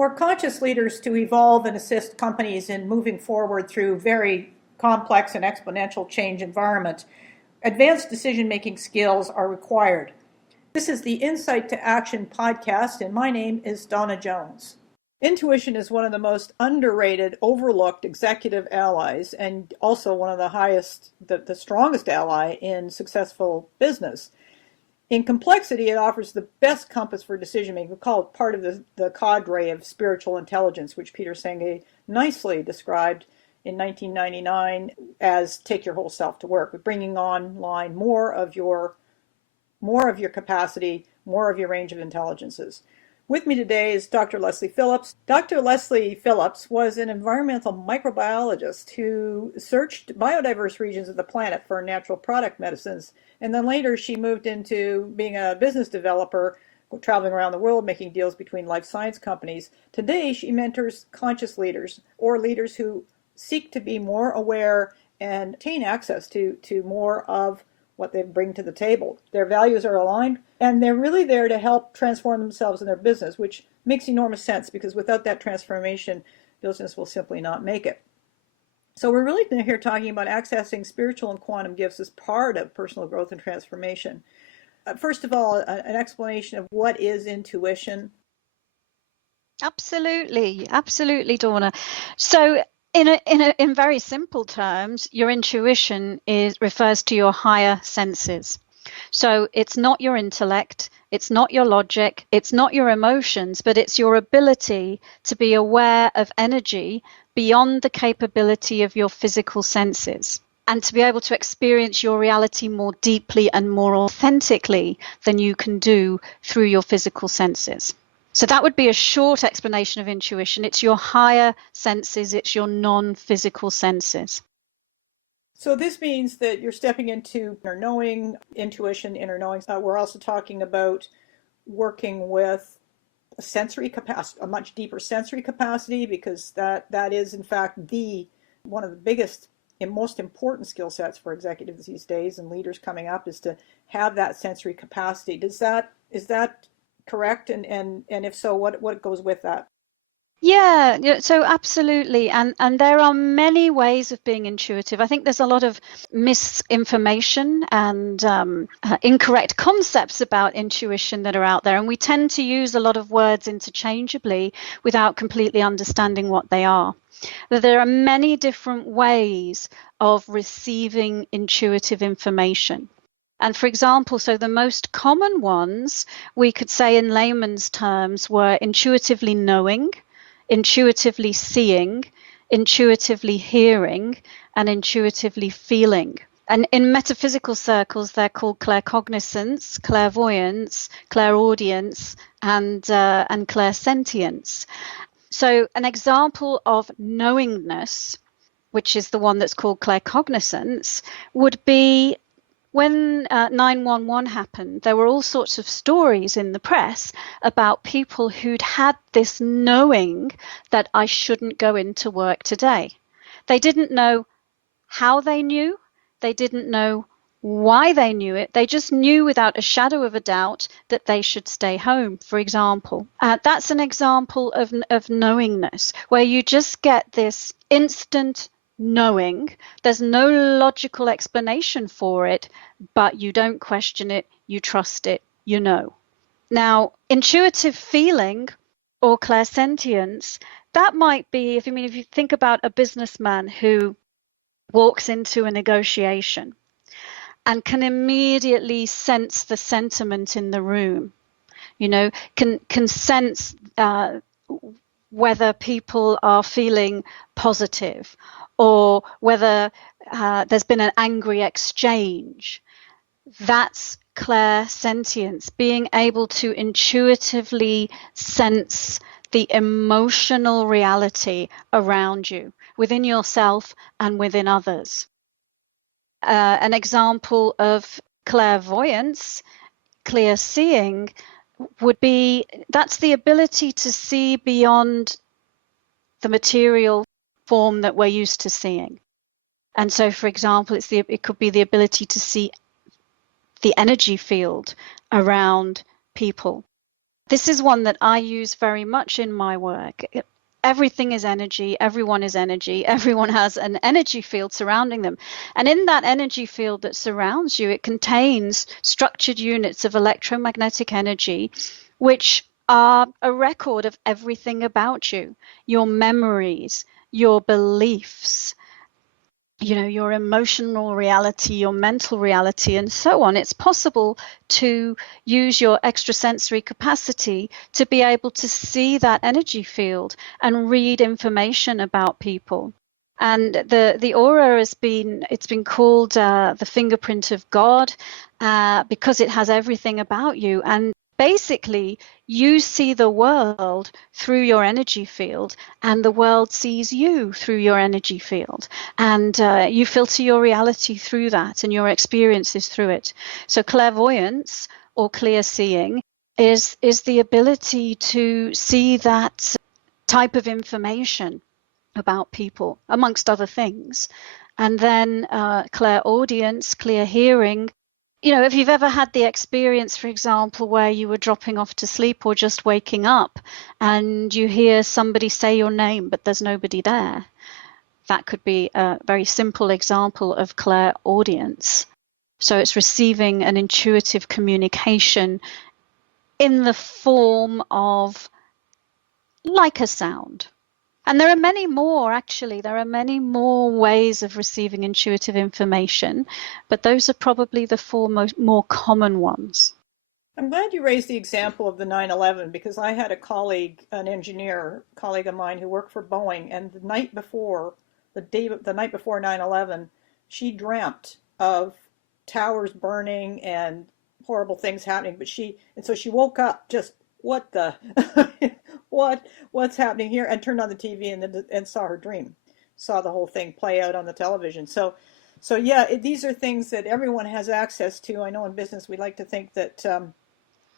For conscious leaders to evolve and assist companies in moving forward through very complex and exponential change environment, advanced decision-making skills are required. This is the Insight to Action podcast, and my name is Donna Jones. Intuition is one of the most underrated, overlooked executive allies, and also one of the highest, the strongest ally in successful business. In complexity, it offers the best compass for decision-making. We call it part of the cadre of spiritual intelligence, which Peter Senge nicely described in 1999 as take your whole self to work. We're bringing online more of your capacity, more of your range of intelligences. With me today is Dr. Lesley Phillips. Dr. Lesley Phillips was an environmental microbiologist who searched biodiverse regions of the planet for natural product medicines. And then later she moved into being a business developer, traveling around the world, making deals between life science companies. Today she mentors conscious leaders or leaders who seek to be more aware and attain access to more of what they bring to the table. Their values are aligned, and they're really there to help transform themselves in their business, which makes enormous sense because without that transformation, business will simply not make it. So we're really here talking about accessing spiritual and quantum gifts as part of personal growth and transformation. First of all, an explanation of what is intuition. Absolutely, Donna. So in very simple terms, your intuition refers to your higher senses. So it's not your intellect, it's not your logic, it's not your emotions, but it's your ability to be aware of energy beyond the capability of your physical senses, and to be able to experience your reality more deeply and more authentically than you can do through your physical senses. So that would be a short explanation of intuition. It's your higher senses, it's your non-physical senses. So this means that you're stepping into inner knowing, intuition, inner knowing. We're also talking about working with a sensory capacity, a much deeper sensory capacity, because that is in fact one of the biggest and most important skill sets for executives these days and leaders coming up is to have that sensory capacity. Is that correct? And if so, what goes with that? Yeah, so absolutely. And there are many ways of being intuitive. I think there's a lot of misinformation and incorrect concepts about intuition that are out there. And we tend to use a lot of words interchangeably without completely understanding what they are. There are many different ways of receiving intuitive information. And for example, so the most common ones we could say in layman's terms were intuitively knowing, intuitively seeing, intuitively hearing, and intuitively feeling. And in metaphysical circles, they're called claircognizance, clairvoyance, clairaudience, and clairsentience. So an example of knowingness, which is the one that's called claircognizance, would be when 9/11 happened, there were all sorts of stories in the press about people who'd had this knowing that I shouldn't go into work today. They didn't know how they knew. They didn't know why they knew it. They just knew without a shadow of a doubt that they should stay home, for example. That's an example of knowingness, where you just get this instant knowing. There's no logical explanation for it, but you don't question it, you trust it, you know. Now, intuitive feeling or clairsentience, that might be, if you think about a businessman who walks into a negotiation and can immediately sense the sentiment in the room, can sense whether people are feeling positive or whether there's been an angry exchange. That's clairsentience, being able to intuitively sense the emotional reality around you, within yourself and within others. An example of clairvoyance, clear seeing, would be that's the ability to see beyond the material form that we're used to seeing. And so, for example, it could be the ability to see the energy field around people, this is one that I use very much in my work. Everything is energy, everyone is energy, everyone has an energy field surrounding them. And in that energy field that surrounds you, it contains structured units of electromagnetic energy, which are a record of everything about you, your memories, your beliefs, your emotional reality, your mental reality, and so on. It's possible to use your extrasensory capacity to be able to see that energy field and read information about people. And the aura it's been called the fingerprint of God because it has everything about you. And basically, you see the world through your energy field, and the world sees you through your energy field. And you filter your reality through that and your experiences through it. So clairvoyance, or clear seeing, is the ability to see that type of information about people, amongst other things. And then clairaudience, clear hearing. If you've ever had the experience, for example, where you were dropping off to sleep or just waking up and you hear somebody say your name, but there's nobody there, that could be a very simple example of clairaudience. So it's receiving an intuitive communication in the form of like a sound. And there are many more, actually. There are many more ways of receiving intuitive information, but those are probably the four more common ones. I'm glad you raised the example of the 9/11 because I had a colleague, an engineer colleague of mine who worked for Boeing, and the night before, the night before 9/11, she dreamt of towers burning and horrible things happening. And so she woke up just, what the, what's happening here? And turned on the TV and saw her dream, saw the whole thing play out on the television. So yeah, these are things that everyone has access to. I know in business we like to think that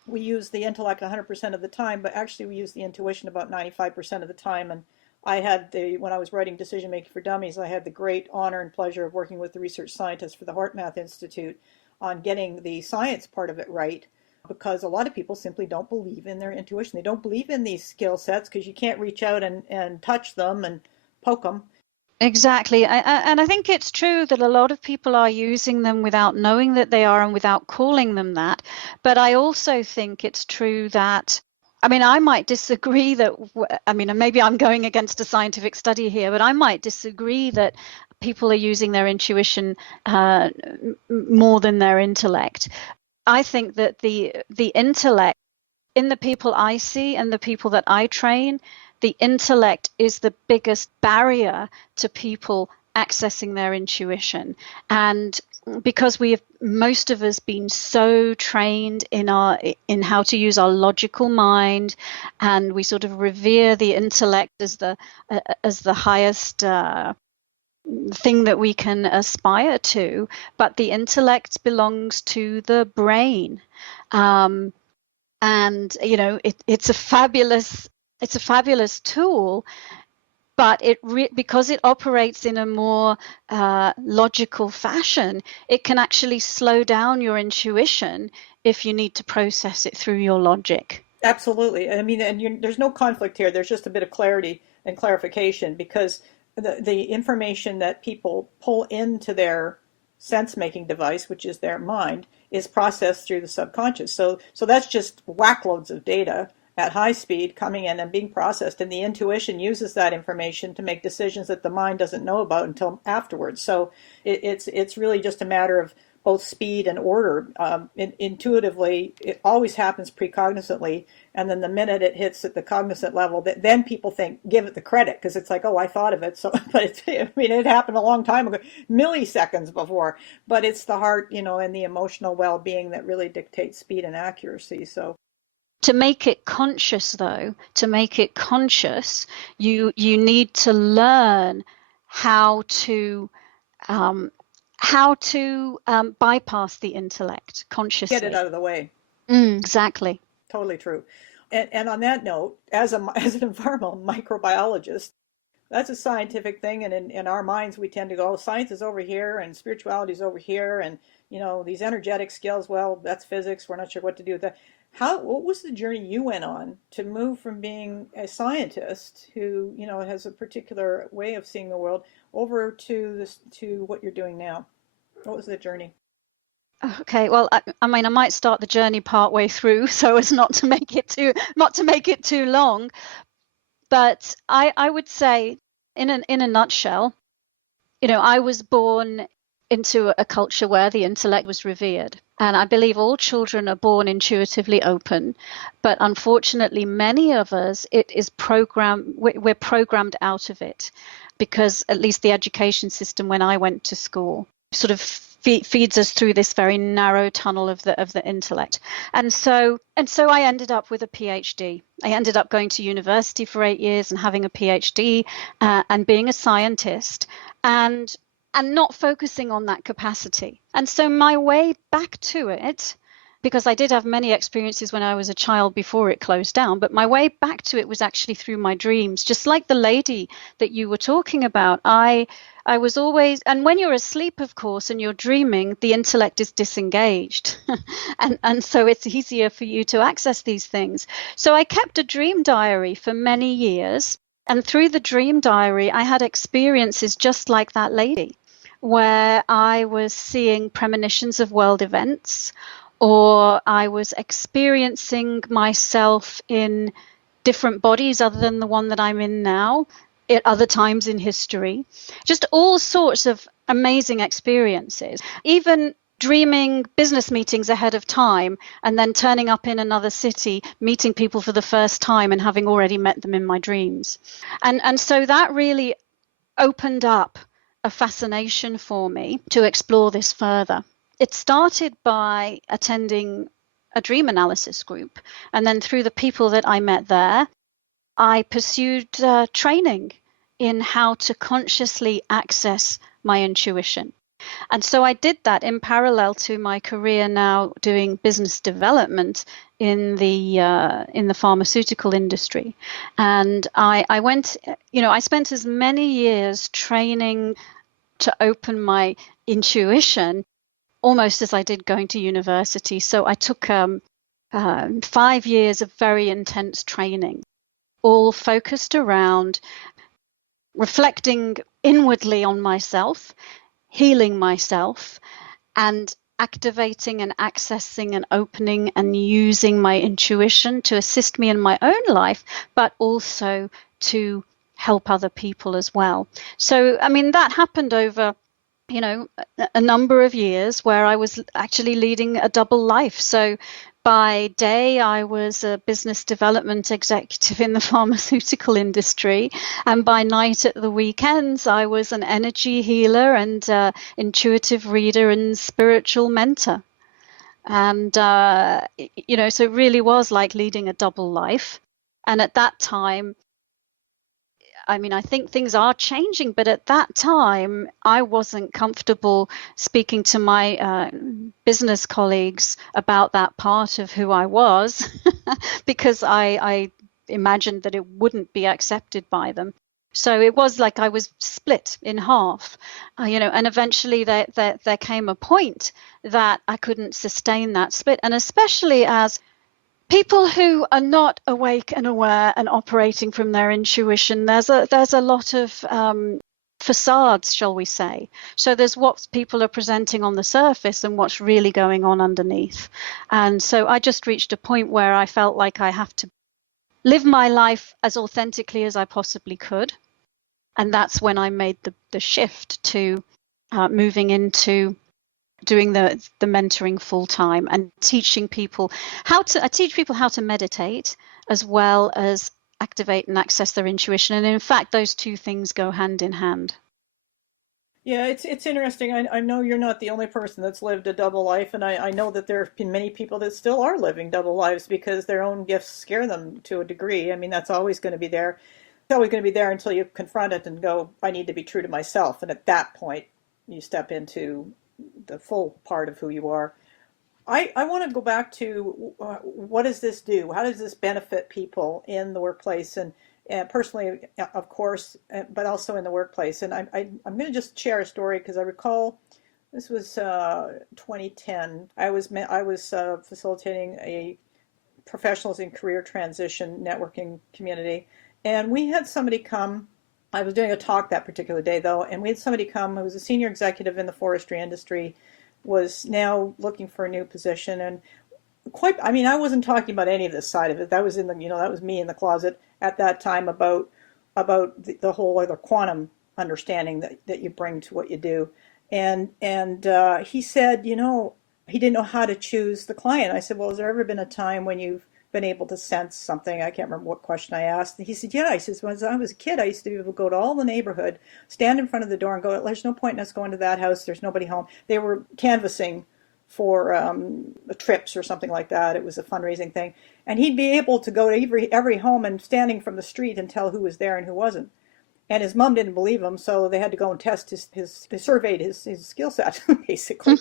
we use the intellect 100% of the time, but actually we use the intuition about 95% of the time. And when I was writing Decision Making for Dummies, I had the great honor and pleasure of working with the research scientists for the HeartMath Institute on getting the science part of it right, because a lot of people simply don't believe in their intuition. They don't believe in these skill sets because you can't reach out and touch them and poke them. Exactly. And I think it's true that a lot of people are using them without knowing that they are and without calling them that. But I also think it's true that, I might disagree that, and maybe I'm going against a scientific study here, but I might disagree that people are using their intuition more than their intellect. I think that the intellect in the people I see and the people that I train, the intellect is the biggest barrier to people accessing their intuition. And because most of us been so trained in how to use our logical mind, and we sort of revere the intellect as the highest thing that we can aspire to, but the intellect belongs to the brain. And it's a fabulous tool, but because it operates in a more logical fashion, it can actually slow down your intuition if you need to process it through your logic. Absolutely. There's no conflict here. There's just a bit of clarity and clarification, because the information that people pull into their sense-making device, which is their mind, is processed through the subconscious. So that's just whack loads of data at high speed coming in and being processed, and the intuition uses that information to make decisions that the mind doesn't know about until afterwards. So it's really just a matter of both speed and order. Intuitively, it always happens precognizantly, and then the minute it hits at the cognizant level, then people give it the credit, because it's like, oh, I thought of it. So, but it happened a long time ago, milliseconds before. But it's the heart, and the emotional well-being that really dictates speed and accuracy. So. To make it conscious, you need to learn how to bypass the intellect consciously. Get it out of the way. Exactly. Totally true. And on that note, as an environmental microbiologist, that's a scientific thing, and in our minds we tend to go, oh, science is over here and spirituality is over here, and these energetic skills, well, that's physics, we're not sure what to do with that. What was the journey you went on to move from being a scientist who, has a particular way of seeing the world over to what you're doing now? What was the journey? Okay, well, I mean, I might start the journey part way through so as not to make it too long. But I would say, in a nutshell, I was born into a culture where the intellect was revered. And I believe all children are born intuitively open. But unfortunately, many of us, we're programmed out of it, because at least the education system when I went to school sort of feeds us through this very narrow tunnel of the intellect. And so I ended up with a PhD. I ended up going to university for 8 years and having a PhD, and being a scientist, and not focusing on that capacity. And so my way back to it, because I did have many experiences when I was a child before it closed down, but my way back to it was actually through my dreams. Just like the lady that you were talking about, I was always, and when you're asleep, of course, and you're dreaming, the intellect is disengaged. and so it's easier for you to access these things. So I kept a dream diary for many years. And through the dream diary, I had experiences just like that lady, where I was seeing premonitions of world events, or I was experiencing myself in different bodies other than the one that I'm in now, at other times in history. Just all sorts of amazing experiences. Even dreaming business meetings ahead of time and then turning up in another city, meeting people for the first time and having already met them in my dreams. And so that really opened up a fascination for me to explore this further. It started by attending a dream analysis group, and then through the people that I met there, I pursued training in how to consciously access my intuition. And so I did that in parallel to my career now doing business development in the pharmaceutical industry. And I went, I spent as many years training to open my intuition almost as I did going to university. So I took 5 years of very intense training, all focused around reflecting inwardly on myself, healing myself, and activating and accessing and opening and using my intuition to assist me in my own life, but also to help other people as well. So, I mean, that happened over a number of years where I was actually leading a double life. So by day, I was a business development executive in the pharmaceutical industry. And by night at the weekends, I was an energy healer and intuitive reader and spiritual mentor. And, so it really was like leading a double life. And at that time, I mean, I think things are changing, but at that time, I wasn't comfortable speaking to my business colleagues about that part of who I was because I imagined that it wouldn't be accepted by them. So it was like I was split in half, and eventually there came a point that I couldn't sustain that split. And especially as people who are not awake and aware and operating from their intuition, there's a lot of facades, shall we say. So there's what people are presenting on the surface and what's really going on underneath. And so I just reached a point where I felt like I have to live my life as authentically as I possibly could. And that's when I made the shift to moving into doing the mentoring full time and teaching people I teach people how to meditate as well as activate and access their intuition. And in fact, those two things go hand in hand. Yeah, it's interesting. I know you're not the only person that's lived a double life, and I know that there have been many people that still are living double lives because their own gifts scare them to a degree. I mean, that's always going to be there. It's always going to be there until you confront it and go, I need to be true to myself. And at that point, you step into the full part of who you are. I want to go back to what does this do? How does this benefit people in the workplace and personally, of course, but also in the workplace? And I'm going to just share a story because I recall This was 2010. I was facilitating a professionals in career transition networking community, and we had somebody come. I was doing a talk that particular day though, and we had somebody come who was a senior executive in the forestry industry, was now looking for a new position, and I mean, I wasn't talking about any of this side of it. That was that was me in the closet at that time about the whole other quantum understanding that you bring to what you do. And he said, he didn't know how to choose the client. I said, well, has there ever been a time when you've been able to sense something? I can't remember what question I asked. And he said, yeah. He says, when I was a kid, I used to be able to go to all the neighborhood, stand in front of the door and go, there's no point in us going to that house. There's nobody home. They were canvassing for trips or something like that. It was a fundraising thing. And he'd be able to go to every home and standing from the street and tell who was there and who wasn't. And his mom didn't believe him, so they had to go and test they surveyed his skill set, basically.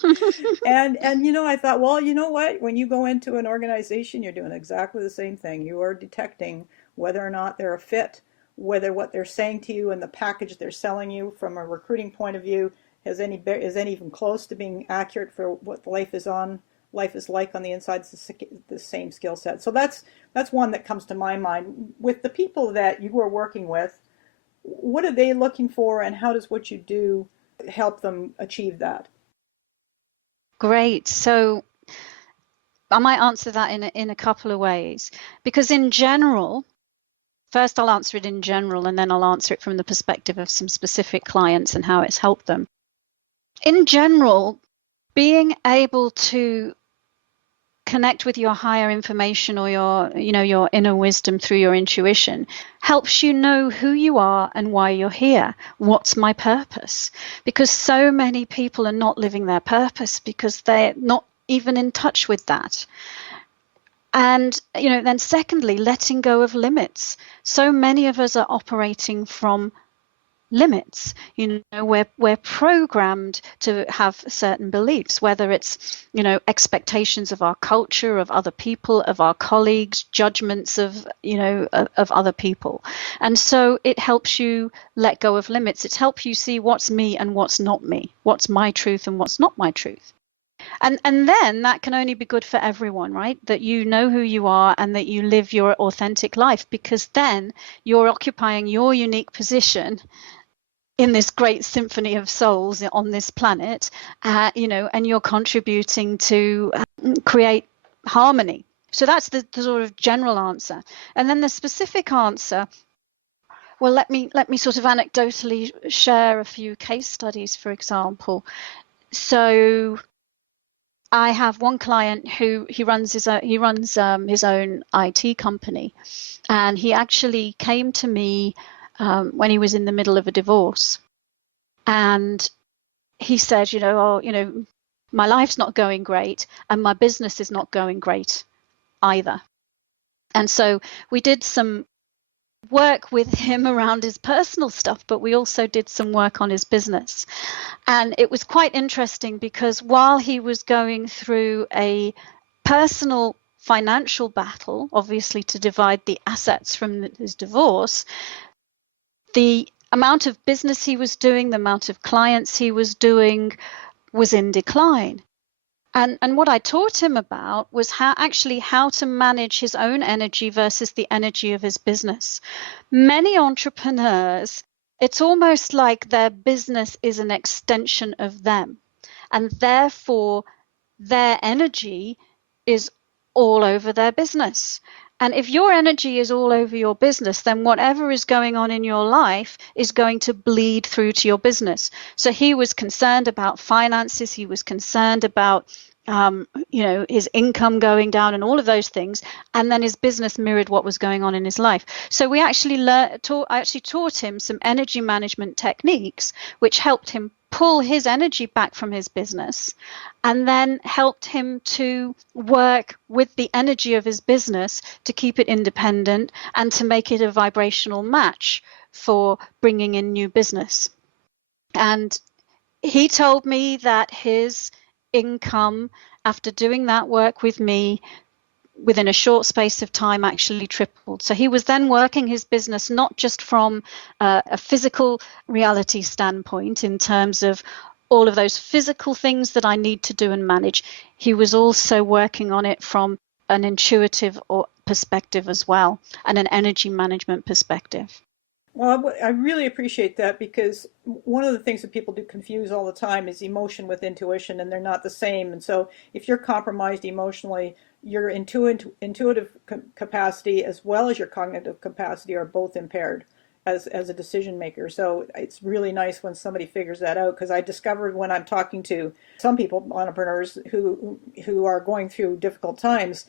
And I thought, well, you know what? When you go into an organization, you're doing exactly the same thing. You are detecting whether or not they're a fit, whether what they're saying to you and the package they're selling you from a recruiting point of view is any even close to being accurate for what life is like on the inside. It's the same skill set. So that's one that comes to my mind. With the people that you are working with, what are they looking for, and how does what you do help them achieve that? Great. So I might answer that in a couple of ways, because in general, first I'll answer it in general, and then I'll answer it from the perspective of some specific clients and how it's helped them. In general, being able to connect with your higher information or your inner wisdom through your intuition helps you know who you are and why you're here. What's my purpose? Because so many people are not living their purpose because they're not even in touch with that. And then secondly, letting go of limits. So many of us are operating from limits. We're programmed to have certain beliefs, whether it's expectations of our culture, of other people, of our colleagues, judgments of other people. And so it helps you let go of limits. It helps you see what's me and what's not me, what's my truth and what's not my truth. And then that can only be good for everyone, right? That you know who you are and that you live your authentic life, because then you're occupying your unique position in this great symphony of souls on this planet, and you're contributing to create harmony. So that's the sort of general answer. And then the specific answer, well, let me sort of anecdotally share a few case studies, for example. So I have one client who he runs his own IT company, and he actually came to me when he was in the middle of a divorce, and he said, my life's not going great and my business is not going great either. And so we did some work with him around his personal stuff, but we also did some work on his business. And it was quite interesting because while he was going through a personal financial battle, obviously to divide the assets from his divorce, the amount of business he was doing, the amount of clients he was doing was in decline. And what I taught him about was how to manage his own energy versus the energy of his business. Many entrepreneurs, it's almost like their business is an extension of them, and therefore their energy is all over their business. And if your energy is all over your business, then whatever is going on in your life is going to bleed through to your business. So he was concerned about finances. He was concerned about, his income going down and all of those things. And then his business mirrored what was going on in his life. So we actually taught him some energy management techniques, which helped him pull his energy back from his business, and then helped him to work with the energy of his business to keep it independent and to make it a vibrational match for bringing in new business. And he told me that his income, after doing that work with me, within a short space of time actually tripled. So he was then working his business not just from a physical reality standpoint in terms of all of those physical things that I need to do and manage. He was also working on it from an intuitive or perspective as well, and an energy management perspective. Well, I really appreciate that, because one of the things that people do confuse all the time is emotion with intuition, and they're not the same. And so if you're compromised emotionally, your intuitive capacity as well as your cognitive capacity are both impaired as a decision maker. So it's really nice when somebody figures that out, because I discovered when I'm talking to some people, entrepreneurs who are going through difficult times,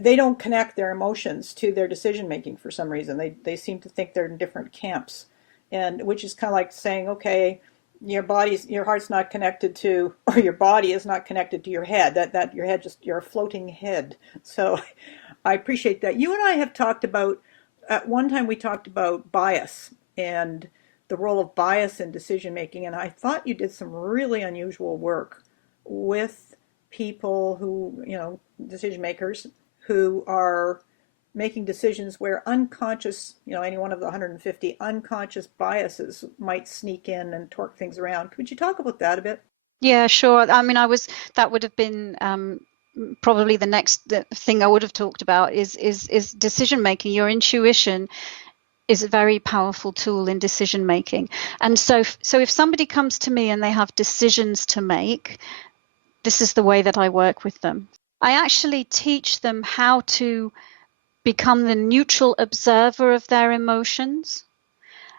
they don't connect their emotions to their decision making for some reason. They seem to think they're in different camps, and which is kind of like saying, okay, your heart's not connected to, or your body is not connected to your head. That your head, just, you're a floating head. So I appreciate that. You and I have talked about, at one time we talked about bias and the role of bias in decision making, and I thought you did some really unusual work with people who, decision makers who are making decisions where unconscious, any one of the 150 unconscious biases might sneak in and torque things around. Could you talk about that a bit? Yeah, sure. I mean, that would have been probably the next thing I would have talked about is decision making. Your intuition is a very powerful tool in decision making. And so if somebody comes to me and they have decisions to make, this is the way that I work with them. I actually teach them how to become the neutral observer of their emotions.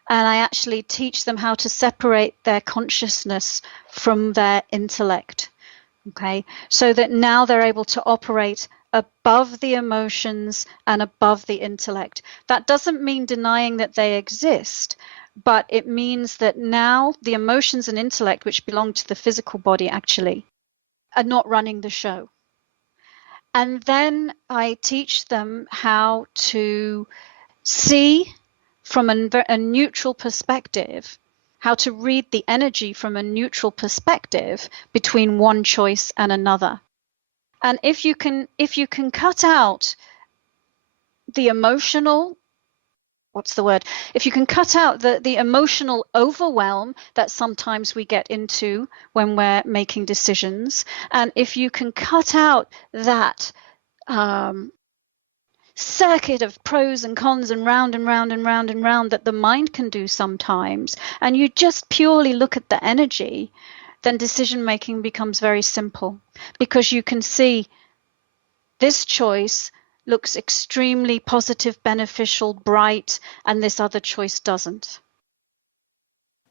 And I actually teach them how to separate their consciousness from their intellect. Okay, so that now they're able to operate above the emotions and above the intellect. That doesn't mean denying that they exist, but it means that now the emotions and intellect, which belong to the physical body, actually are not running the show. And then I teach them how to see from a neutral perspective, how to read the energy from a neutral perspective between one choice and another. And if you can cut out the emotional, if you can cut out the emotional overwhelm that sometimes we get into when we're making decisions, and if you can cut out that circuit of pros and cons and round and round and round and round that the mind can do sometimes, and you just purely look at the energy, then decision making becomes very simple, because you can see this choice looks extremely positive, beneficial, bright, and this other choice doesn't.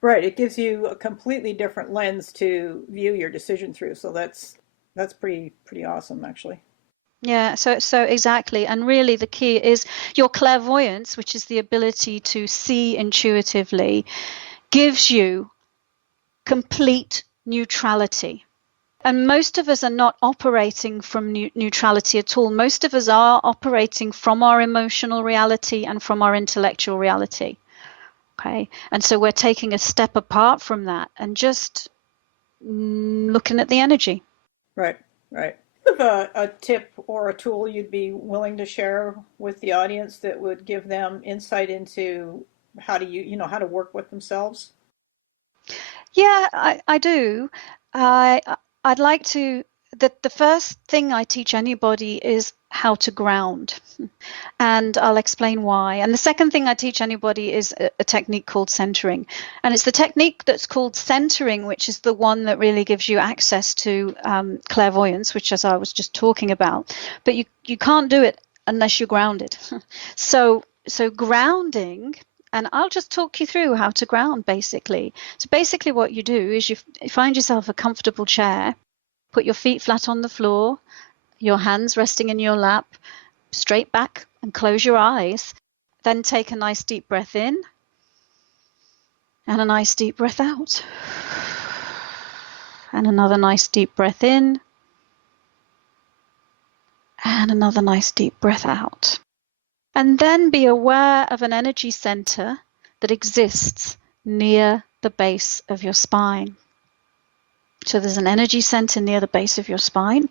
Right. It gives you a completely different lens to view your decision through. So that's pretty awesome, actually. Yeah, so exactly. And really the key is your clairvoyance, which is the ability to see intuitively, gives you complete neutrality. And most of us are not operating from neutrality at all. Most of us are operating from our emotional reality and from our intellectual reality. Okay, and so we're taking a step apart from that and just looking at the energy. Right, right. Have a tip or a tool you'd be willing to share with the audience that would give them insight into how to how to work with themselves? Yeah, I do. I'd like to. The first thing I teach anybody is how to ground, and I'll explain why. And the second thing I teach anybody is a technique called centering, and it's the technique that's called centering, which is the one that really gives you access to clairvoyance, which, as I was just talking about. But you can't do it unless you're grounded. So grounding. And I'll just talk you through how to ground, basically. So basically what you do is you find yourself a comfortable chair, put your feet flat on the floor, your hands resting in your lap, straight back, and close your eyes. Then take a nice deep breath in and a nice deep breath out. And another nice deep breath in and another nice deep breath out. And then be aware of an energy center that exists near the base of your spine. So there's an energy center near the base of your spine. You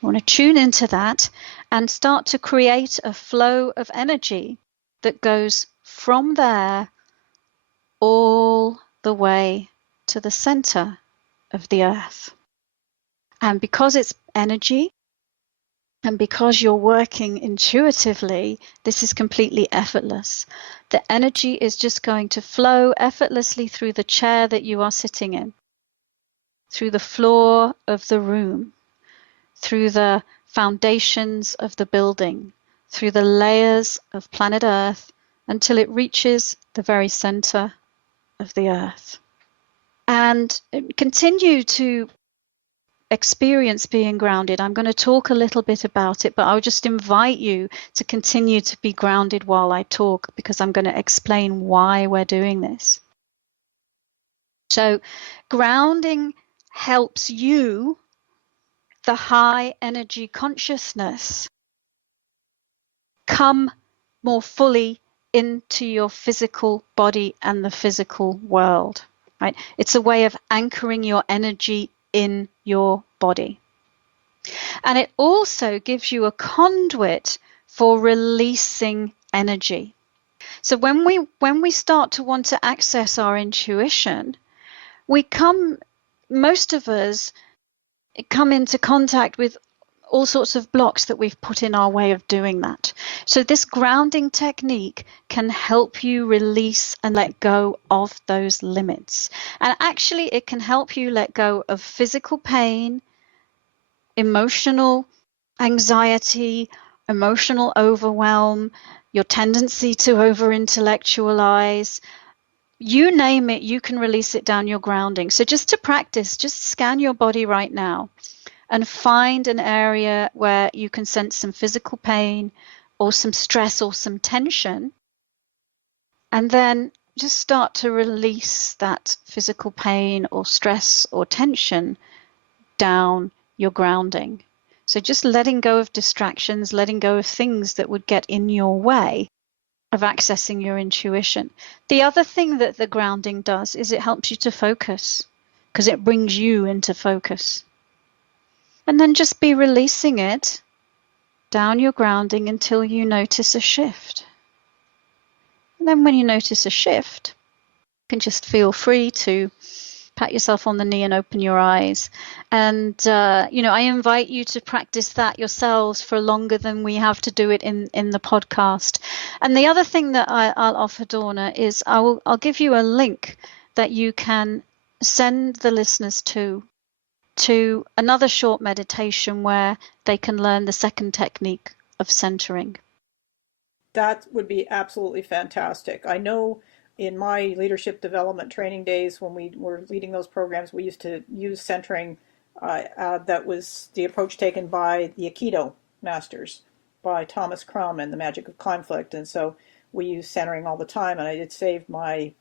want to tune into that and start to create a flow of energy that goes from there all the way to the center of the earth. And because it's energy, and because you're working intuitively, this is completely effortless. The energy is just going to flow effortlessly through the chair that you are sitting in, through the floor of the room, through the foundations of the building, through the layers of planet Earth, until it reaches the very center of the earth. And continue to experience being grounded. I'm going to talk a little bit about it, but I'll just invite you to continue to be grounded while I talk, because I'm going to explain why we're doing this. So grounding helps you, the high energy consciousness, come more fully into your physical body and the physical world, right? It's a way of anchoring your energy in your body. And it also gives you a conduit for releasing energy. So when we start to want to access our intuition, most of us come into contact with all sorts of blocks that we've put in our way of doing that. So this grounding technique can help you release and let go of those limits. And actually, it can help you let go of physical pain, emotional anxiety, emotional overwhelm, your tendency to over-intellectualize. You name it, you can release it down your grounding. So just to practice, just scan your body right now and find an area where you can sense some physical pain or some stress or some tension. And then just start to release that physical pain or stress or tension down your grounding. So just letting go of distractions, letting go of things that would get in your way of accessing your intuition. The other thing that the grounding does is it helps you to focus, because it brings you into focus. And then just be releasing it down your grounding until you notice a shift. And then when you notice a shift, you can just feel free to pat yourself on the knee and open your eyes. And, I invite you to practice that yourselves for longer than we have to do it in the podcast. And the other thing that I'll offer, Donna, is I'll give you a link that you can send the listeners to another short meditation where they can learn the second technique of centering. That would be absolutely fantastic. I know in my leadership development training days, when we were leading those programs, we used to use centering. That was the approach taken by the Aikido masters, by Thomas Crum and the Magic of Conflict. And so we use centering all the time, and it saved me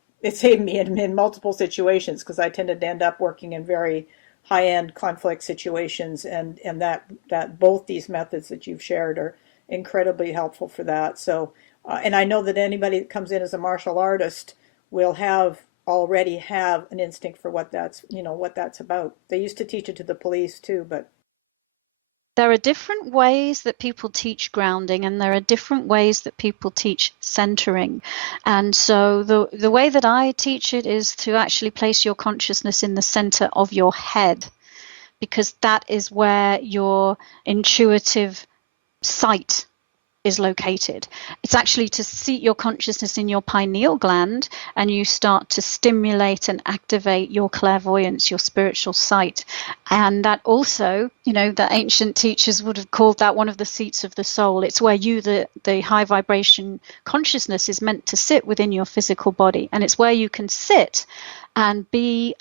in multiple situations, because I tended to end up working in very high-end conflict situations, and that both these methods that you've shared are incredibly helpful for that. So, and I know that anybody that comes in as a martial artist will already have an instinct for what that's about. They used to teach it to the police too, but there are different ways that people teach grounding, and there are different ways that people teach centering. And so the way that I teach it is to actually place your consciousness in the center of your head, because that is where your intuitive sight is located. It's actually to seat your consciousness in your pineal gland, and you start to stimulate and activate your clairvoyance, your spiritual sight. And that also, the ancient teachers would have called that one of the seats of the soul. It's where the high vibration consciousness is meant to sit within your physical body. And it's where you can sit and be,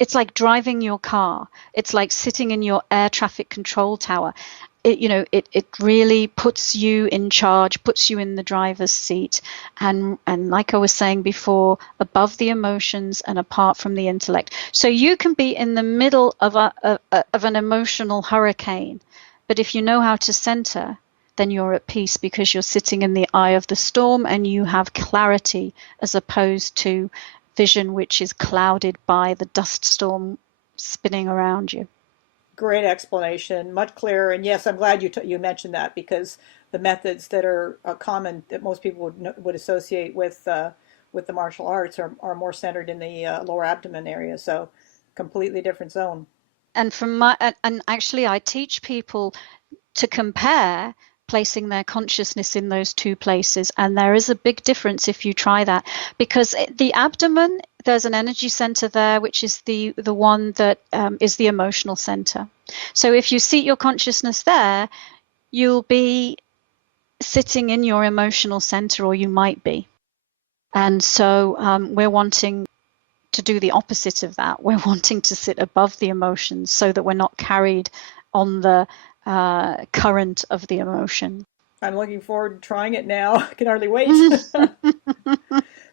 it's like driving your car. It's like sitting in your air traffic control tower. It really puts you in charge, puts you in the driver's seat, and like I was saying before, above the emotions and apart from the intellect. So you can be in the middle of an emotional hurricane, but if you know how to center, then you're at peace, because you're sitting in the eye of the storm and you have clarity, as opposed to vision, which is clouded by the dust storm spinning around you. Great explanation, much clearer. And yes, I'm glad you mentioned that, because the methods that are common that most people would associate with the martial arts are more centered in the lower abdomen area. So completely different zone. And actually I teach people to compare placing their consciousness in those two places, and there is a big difference if you try that, because the abdomen, there's an energy center there, which is the one that is the emotional center. So if you seat your consciousness there, you'll be sitting in your emotional center, or you might be. And so we're wanting to do the opposite of that. We're wanting to sit above the emotions so that we're not carried on the current of the emotion. I'm looking forward to trying it now. I can hardly wait.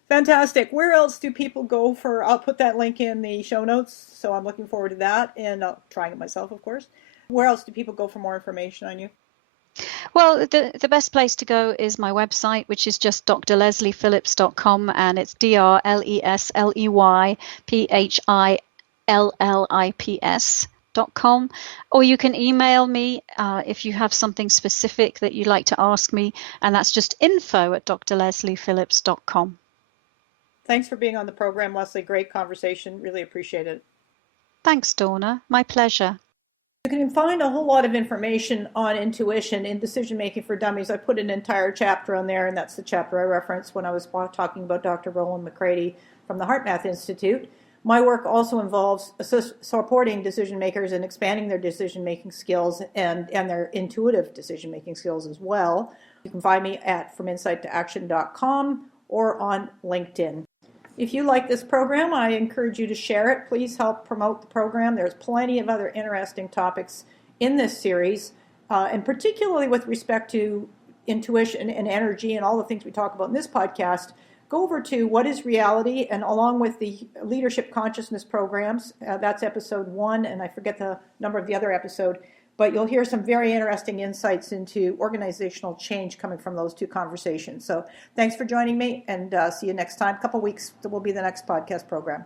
Fantastic. Where else do people go for? I'll put that link in the show notes, so I'm looking forward to that, and trying it myself, of course. Where else do people go for more information on you? Well, the best place to go is my website, which is just drlesleyphillips.com, and it's drlesleyphillips.com. Or you can email me if you have something specific that you'd like to ask me, and that's just info@drlesleyphillips.com. Thanks for being on the program, Lesley. Great conversation. Really appreciate it. Thanks, Donna. My pleasure. You can find a whole lot of information on intuition in Decision Making for Dummies. I put an entire chapter on there, and that's the chapter I referenced when I was talking about Dr. Roland McCready from the HeartMath Institute. My work also involves supporting decision makers and expanding their decision-making skills and their intuitive decision-making skills as well. You can find me at FromInsightToAction.com or on LinkedIn. If you like this program, I encourage you to share it. Please help promote the program. There's plenty of other interesting topics in this series, and particularly with respect to intuition and energy and all the things we talk about in this podcast. Go over to What is Reality, and along with the Leadership Consciousness programs, that's episode 1, and I forget the number of the other episode, but you'll hear some very interesting insights into organizational change coming from those two conversations. So thanks for joining me, and see you next time. A couple weeks will be the next podcast program.